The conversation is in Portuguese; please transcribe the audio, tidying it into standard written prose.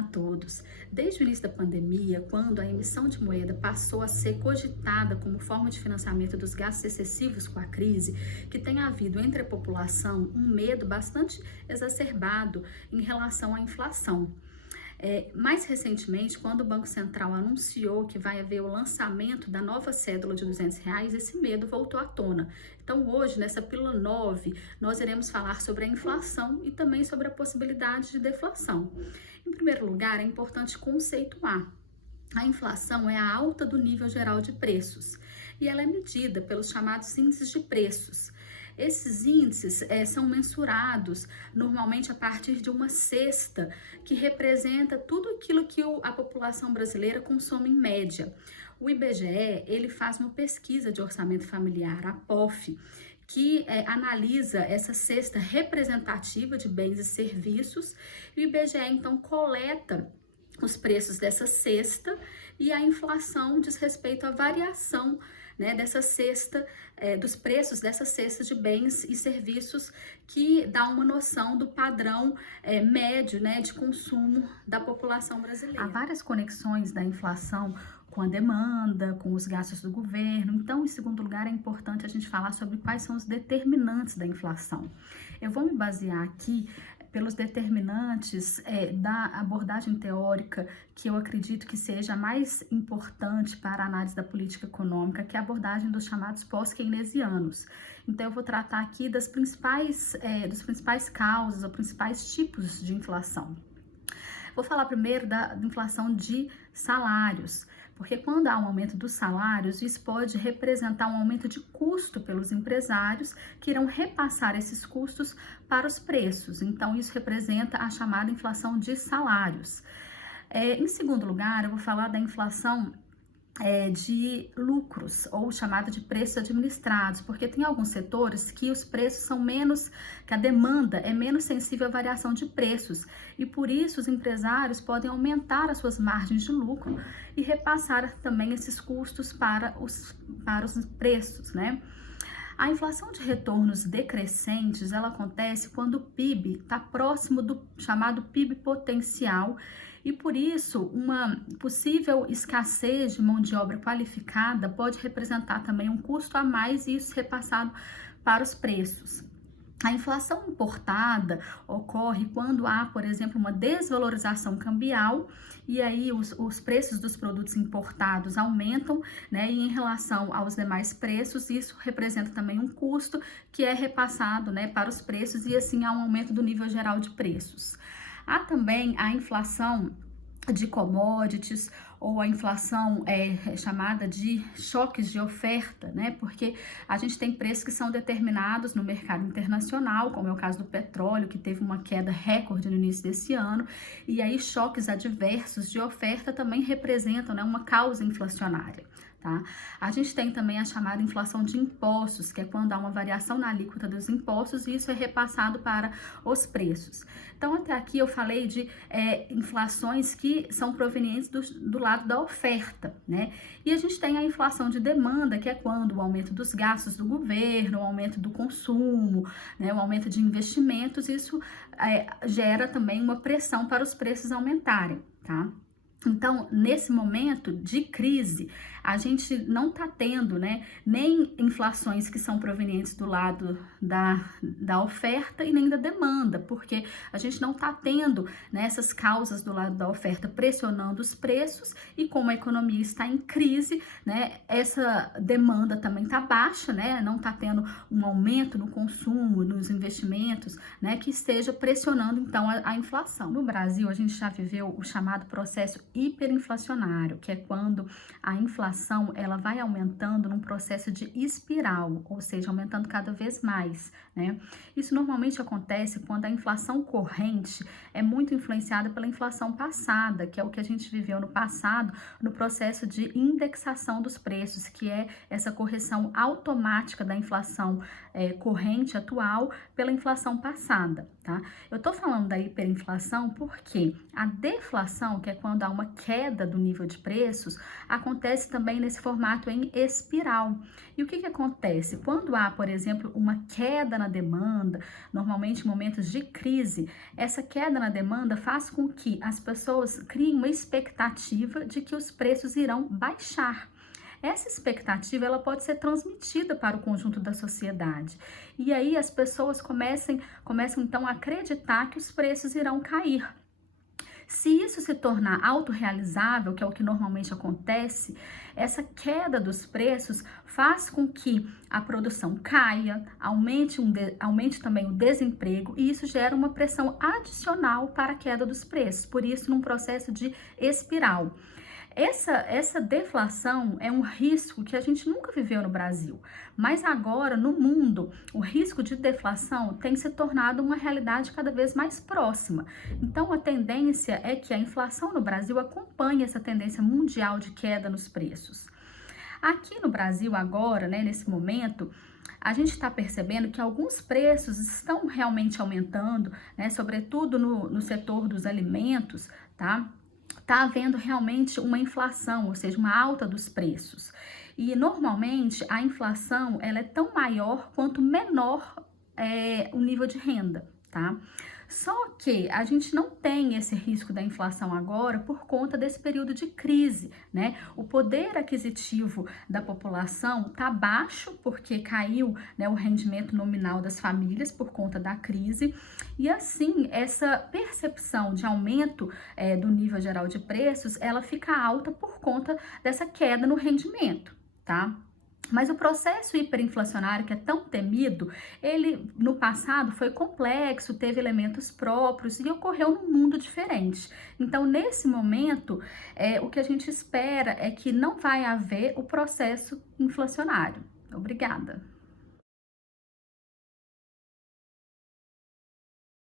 Olá a todos! Desde o início da pandemia, quando a emissão de moeda passou a ser cogitada como forma de financiamento dos gastos excessivos com a crise, que tem havido entre a população um medo bastante exacerbado em relação à inflação. Mais recentemente, quando o Banco Central anunciou que vai haver o lançamento da nova cédula de R$ 200, esse medo voltou à tona. Então hoje, nessa pílula 9, nós iremos falar sobre a inflação e também sobre a possibilidade de deflação. Em primeiro lugar, é importante conceituar. A inflação é a alta do nível geral de preços e ela é medida pelos chamados índices de preços. Esses índices são mensurados normalmente a partir de uma cesta que representa tudo aquilo que a população brasileira consome em média. O IBGE, ele faz uma pesquisa de orçamento familiar, a POF, que analisa essa cesta representativa de bens e serviços, e o IBGE então coleta os preços dessa cesta e a inflação diz respeito à variação dessa cesta, dos preços dessa cesta de bens e serviços, que dá uma noção do padrão médio de consumo da população brasileira. Há várias conexões da inflação com a demanda, com os gastos do governo. Então, em segundo lugar, é importante a gente falar sobre quais são os determinantes da inflação. Eu vou me basear aqui pelos determinantes da abordagem teórica que eu acredito que seja a mais importante para a análise da política econômica, que é a abordagem dos chamados pós-keynesianos. Então, eu vou tratar aqui das principais causas ou principais tipos de inflação. Vou falar primeiro da inflação de salários, porque quando há um aumento dos salários, isso pode representar um aumento de custo pelos empresários que irão repassar esses custos para os preços. Então, isso representa a chamada inflação de salários. Em segundo lugar, eu vou falar da inflação de lucros, ou chamada de preços administrados, porque tem alguns setores que os preços são menos, que a demanda é menos sensível à variação de preços, e por isso os empresários podem aumentar as suas margens de lucro e repassar também esses custos para os preços, A inflação de retornos decrescentes, ela acontece quando o PIB está próximo do chamado PIB potencial, e por isso uma possível escassez de mão de obra qualificada pode representar também um custo a mais, e isso repassado para os preços. A inflação importada ocorre quando há, por exemplo, uma desvalorização cambial, e aí os preços dos produtos importados aumentam, e em relação aos demais preços, isso representa também um custo que é repassado para os preços, e assim há um aumento do nível geral de preços. Há também a inflação de commodities, ou a inflação chamada de choques de oferta, porque a gente tem preços que são determinados no mercado internacional, como é o caso do petróleo, que teve uma queda recorde no início desse ano, e aí choques adversos de oferta também representam uma causa inflacionária. Tá? A gente tem também a chamada inflação de impostos, que é quando há uma variação na alíquota dos impostos e isso é repassado para os preços. Então, até aqui eu falei de inflações que são provenientes do lado da oferta, E a gente tem a inflação de demanda, que é quando o aumento dos gastos do governo, o aumento do consumo, o aumento de investimentos, isso gera também uma pressão para os preços aumentarem, tá? Então, nesse momento de crise, a gente não está tendo nem inflações que são provenientes do lado da oferta e nem da demanda, porque a gente não está tendo essas causas do lado da oferta pressionando os preços, e como a economia está em crise, essa demanda também está baixa, não está tendo um aumento no consumo, nos investimentos, que esteja pressionando então a inflação. No Brasil, a gente já viveu o chamado processo hiperinflacionário, que é quando a inflação ela vai aumentando num processo de espiral, ou seja, aumentando cada vez mais, Isso normalmente acontece quando a inflação corrente é muito influenciada pela inflação passada, que é o que a gente viveu no passado, no processo de indexação dos preços, que é essa correção automática da inflação corrente atual pela inflação passada, tá? tá? Eu tô falando da hiperinflação porque a deflação, que é quando há uma queda do nível de preços, acontece também nesse formato em espiral. E o que acontece? Quando há, por exemplo, uma queda na demanda, normalmente em momentos de crise, essa queda na demanda faz com que as pessoas criem uma expectativa de que os preços irão baixar. Essa expectativa ela pode ser transmitida para o conjunto da sociedade. E aí as pessoas começam então a acreditar que os preços irão cair. Se isso se tornar autorrealizável, que é o que normalmente acontece, essa queda dos preços faz com que a produção caia, aumente também o desemprego, e isso gera uma pressão adicional para a queda dos preços, por isso num processo de espiral. Essa deflação é um risco que a gente nunca viveu no Brasil, mas agora no mundo o risco de deflação tem se tornado uma realidade cada vez mais próxima. Então a tendência é que a inflação no Brasil acompanhe essa tendência mundial de queda nos preços. Aqui no Brasil agora, né, nesse momento, a gente está percebendo que alguns preços estão realmente aumentando, né, sobretudo no setor dos alimentos, tá? Está havendo realmente uma inflação, ou seja, uma alta dos preços. E normalmente a inflação ela é tão maior quanto menor o nível de renda, tá? Só que a gente não tem esse risco da inflação agora por conta desse período de crise, né? O poder aquisitivo da população está baixo porque caiu, né, o rendimento nominal das famílias por conta da crise e assim essa percepção de aumento do nível geral de preços, ela fica alta por conta dessa queda no rendimento, tá? Mas o processo hiperinflacionário, que é tão temido, ele no passado foi complexo, teve elementos próprios e ocorreu num mundo diferente. Então, nesse momento, o que a gente espera é que não vai haver o processo inflacionário. Obrigada.